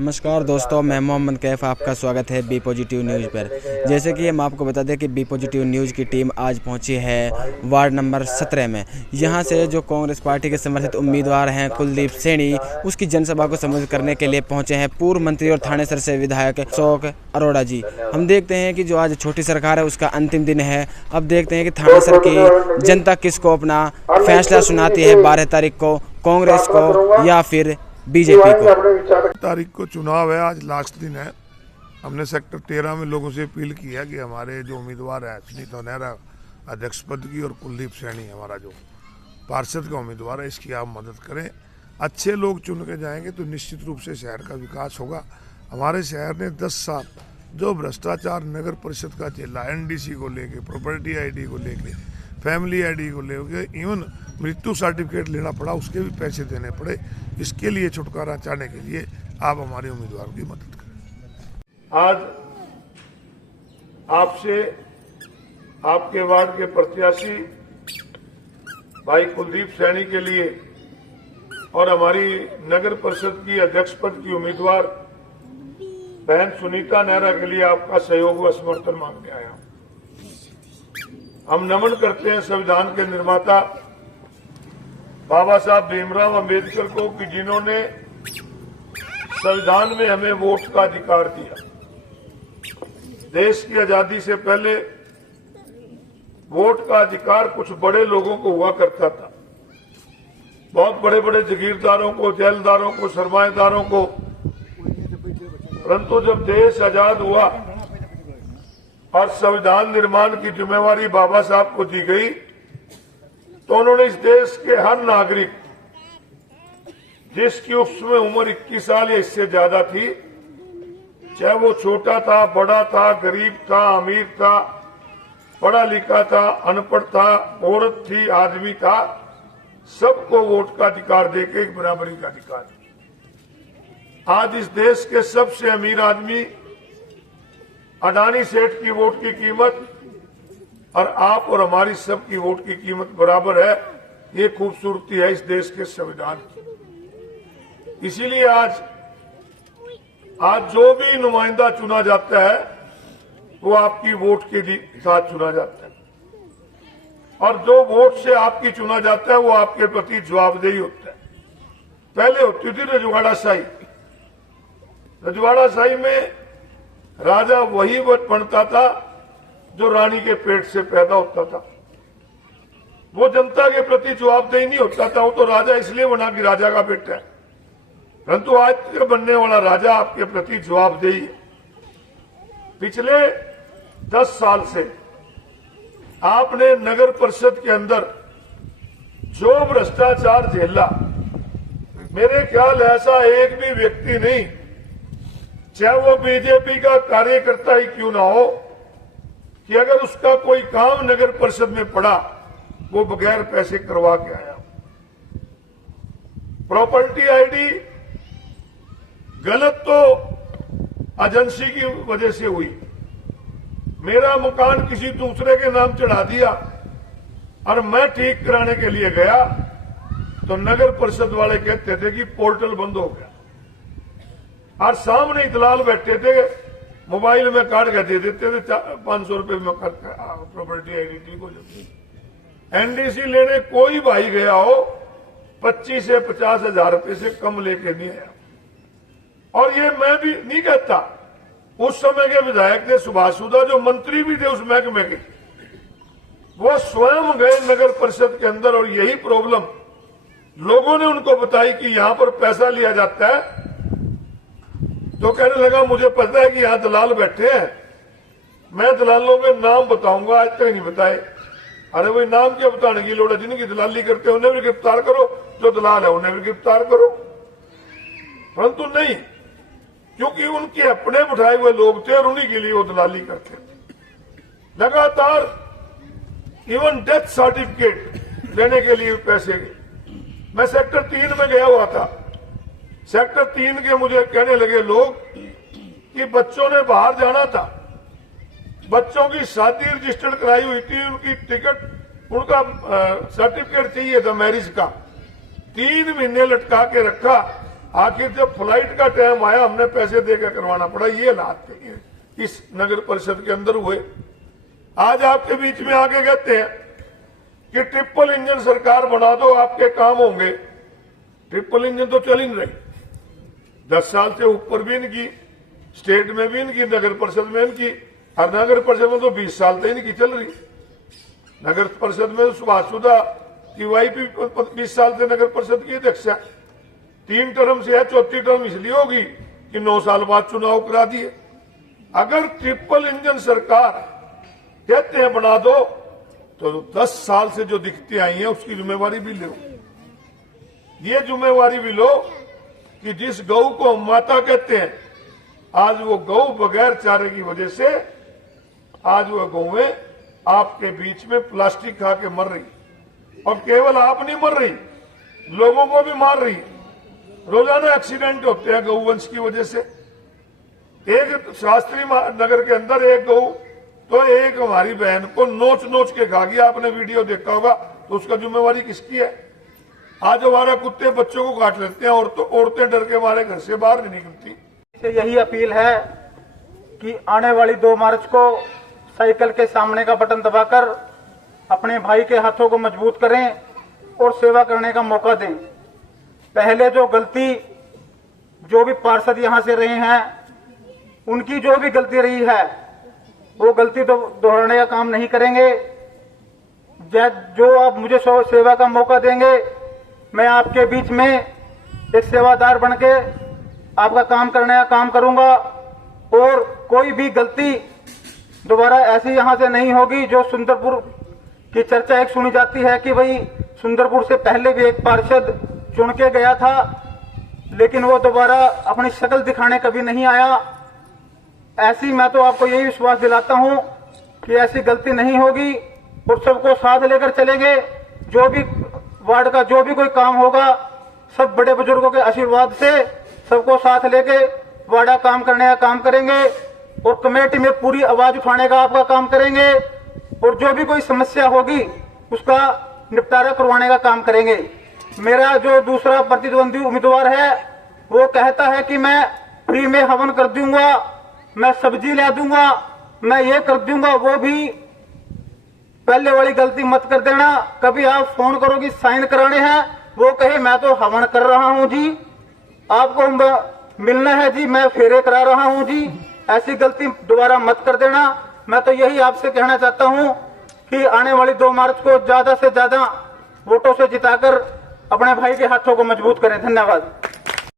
नमस्कार दोस्तों, मैं मोहम्मद कैफ, आपका स्वागत है बी पॉजिटिव न्यूज़ पर। जैसे कि हम आपको बता दें कि बी पॉजिटिव न्यूज़ की टीम आज पहुंची है वार्ड नंबर 17 में। यहां से जो कांग्रेस पार्टी के समर्थित उम्मीदवार हैं कुलदीप सैनी, उसकी जनसभा को संबोधित करने के लिए पहुंचे हैं पूर्व मंत्री और थानेसर से विधायक अशोक अरोड़ा जी। हम देखते हैं कि जो आज छोटी सरकार है उसका अंतिम दिन है। अब देखते हैं कि थानेसर की जनता किसको अपना फैसला सुनाती है 12 तारीख को, कांग्रेस को या फिर बीजेपी को। तारीख को चुनाव है, आज लास्ट दिन है। हमने सेक्टर 13 में लोगों से अपील की है कि हमारे जो उम्मीदवार है सुनीता नेहरा अध्यक्ष पद की और कुलदीप सैनी हमारा जो पार्षद का उम्मीदवार है, इसकी आप मदद करें। अच्छे लोग चुन के जाएंगे तो निश्चित रूप से शहर का विकास होगा। हमारे शहर ने 10 साल जो भ्रष्टाचार नगर परिषद का झेला, NDC को लेके, प्रॉपर्टी ID को लेके, फैमिली ID को लेके, इवन मृत्यु सर्टिफिकेट लेना पड़ा, उसके भी पैसे देने पड़े। इसके लिए छुटकारा चाहने के लिए आप हमारे उम्मीदवार की मदद करें। आज आपसे आपके वार्ड के प्रत्याशी भाई कुलदीप सैनी के लिए और हमारी नगर परिषद की अध्यक्ष पद की उम्मीदवार बहन सुनीता नेहरा के लिए आपका सहयोग व समर्थन मांगने आया हूं। हम नमन करते हैं संविधान के निर्माता बाबा साहब भीमराव अंबेडकर को कि जिन्होंने संविधान में हमें वोट का अधिकार दिया। देश की आजादी से पहले वोट का अधिकार कुछ बड़े लोगों को हुआ करता था, बहुत बड़े बड़े जागीरदारों को, जेलदारों को, सरमाएदारों को। परंतु जब देश आजाद हुआ और संविधान निर्माण की जिम्मेवारी बाबा साहब को दी गई तो उन्होंने इस देश के हर नागरिक, जिसकी उस समय उम्र 21 साल या इससे ज्यादा थी, चाहे वो छोटा था, बड़ा था, गरीब था, अमीर था, पढ़ा लिखा था, अनपढ़ था, औरत थी, आदमी था, सबको वोट का अधिकार देके एक बराबरी का अधिकार। आज इस देश के सबसे अमीर आदमी अडानी सेठ की वोट की कीमत और आप और हमारी सबकी वोट की कीमत बराबर है। ये खूबसूरती है इस देश के संविधान की। इसीलिए आज जो भी नुमाइंदा चुना जाता है वो आपकी वोट के साथ चुना जाता है, और जो वोट से आपकी चुना जाता है वो आपके प्रति जवाबदेही होता है। पहले होती थी रजवाड़ाशाही। रजवाड़ाशाही में राजा वही बनता था जो रानी के पेट से पैदा होता था। वो जनता के प्रति जवाबदेही नहीं होता था, वो तो राजा इसलिए बना कि राजा का बेटा है। परंतु आज के बनने वाला राजा आपके प्रति जवाबदेही है। पिछले 10 साल से आपने नगर परिषद के अंदर जो भ्रष्टाचार झेला, मेरे ख्याल ऐसा एक भी व्यक्ति नहीं, चाहे वो बीजेपी का कार्यकर्ता ही क्यों ना हो, कि अगर उसका कोई काम नगर परिषद में पड़ा वो बगैर पैसे करवा के आया। प्रॉपर्टी ID गलत तो एजेंसी की वजह से हुई। मेरा मकान किसी दूसरे के नाम चढ़ा दिया और मैं ठीक कराने के लिए गया तो नगर परिषद वाले कहते थे कि पोर्टल बंद हो गया, और सामने दलाल बैठे थे, मोबाइल में काट के दे देते थे 500 रुपए में प्रॉपर्टी ID को। NDC लेने कोई भाई गया हो 25 से 50 हजार रुपए से कम लेके नहीं आया। और ये मैं भी नहीं कहता, उस समय के विधायक थे सुभाष सुधा, जो मंत्री भी थे उस महकमे के, वो स्वयं गए नगर परिषद के अंदर और यही प्रॉब्लम लोगों ने उनको बताई कि यहां पर पैसा लिया जाता है। तो कहने लगा मुझे पता है कि यहां दलाल बैठे हैं, मैं दलालों के नाम बताऊंगा, आज तक नहीं बताए। अरे भाई नाम क्या बताने की लोड़ है, जिनकी दलाली करते हैं उन्हें भी गिरफ्तार करो, जो दलाल है उन्हें भी गिरफ्तार करो। परंतु नहीं, क्योंकि उनके अपने बिठाए हुए लोग थे और उन्हीं के लिए वो दलाली करते थे। लगातार इवन डेथ सर्टिफिकेट लेने के लिए पैसे गए। मैं सेक्टर 3 में गया हुआ था। सेक्टर 3 के मुझे कहने लगे लोग कि बच्चों ने बाहर जाना था, बच्चों की शादी रजिस्टर्ड कराई हुई थी, उनकी टिकट, उनका सर्टिफिकेट चाहिए था मैरिज का, 3 महीने लटका के रखा आखिर जब फ्लाइट का टाइम आया हमने पैसे देकर करवाना पड़ा। ये हालात इस नगर परिषद के अंदर हुए। आज आपके बीच में आके कहते हैं कि ट्रिपल इंजन सरकार बना दो, आपके काम होंगे। ट्रिपल इंजन तो चल ही नहीं रही। 10 साल से ऊपर भी इनकी, स्टेट में भी इनकी, नगर परिषद में इनकी, और नगर परिषद में तो 20 साल से इनकी चल रही। नगर परिषद में सुभाषुदा की वाइफ भी 20 साल से नगर परिषद की अध्यक्ष है। 3 टर्म से है, 4थी टर्म इसलिए होगी कि 9 साल बाद चुनाव करा दिए। अगर ट्रिपल इंजन सरकार कहते हैं बना दो, तो 10 साल से जो दिक्कतें आई हैं उसकी जिम्मेवारी भी लो। ये जिम्मेवारी भी लो कि जिस गऊ को हम माता कहते हैं, आज वो गऊ बगैर चारे की वजह से आज वो गौएं आपके बीच में प्लास्टिक खा के मर रही। और केवल आप नहीं मर रही, लोगों को भी मार रही। रोजाना एक्सीडेंट होते हैं गौवंश की वजह से। एक शास्त्री नगर के अंदर एक गऊ तो एक हमारी बहन को नोच नोच के खा गया। आपने वीडियो देखा होगा। तो उसका जिम्मेवारी किसकी है? आज हमारे कुत्ते बच्चों को काट लेते हैं, औरतें डर के मारे घर से बाहर नहीं निकलती। यही अपील है कि आने वाली 2 मार्च को साइकिल के सामने का बटन दबाकर अपने भाई के हाथों को मजबूत करें और सेवा करने का मौका दें। पहले जो गलती जो भी पार्षद यहां से रहे हैं, उनकी जो भी गलती रही है वो गलती तो दोहराने का काम नहीं करेंगे। जो आप मुझे सेवा का मौका देंगे, मैं आपके बीच में एक सेवादार बनके आपका काम करने का काम करूंगा। और कोई भी गलती दोबारा ऐसी यहां से नहीं होगी। जो सुंदरपुर की चर्चा एक सुनी जाती है कि भाई सुंदरपुर से पहले भी एक पार्षद चुन के गया था, लेकिन वो दोबारा अपनी शक्ल दिखाने कभी नहीं आया। ऐसी मैं तो आपको यही विश्वास दिलाता हूं कि ऐसी गलती नहीं होगी और सबको साथ लेकर चलेंगे। जो भी वार्ड का जो भी कोई काम होगा, सब बड़े बुजुर्गों के आशीर्वाद से सबको साथ लेके वार्ड काम करने का काम करेंगे और कमेटी में पूरी आवाज उठाने का आपका काम करेंगे। और जो भी कोई समस्या होगी उसका निपटारा करवाने का काम करेंगे। मेरा जो दूसरा प्रतिद्वंदी उम्मीदवार है वो कहता है कि मैं फ्री में हवन कर दूंगा, मैं सब्जी ला दूंगा, मैं ये कर दूंगा, वो भी पहले वाली गलती मत कर देना। कभी आप फोन करो कि साइन कराने हैं, वो कहे मैं तो हवन कर रहा हूं जी, आपको मिलना है जी, मैं फेरे करा रहा हूं जी। ऐसी गलती दोबारा मत कर देना। मैं तो यही आपसे कहना चाहता हूं कि आने वाली 2 मार्च को ज्यादा से ज्यादा वोटों से जिताकर अपने भाई के हाथों को मजबूत करें। धन्यवाद।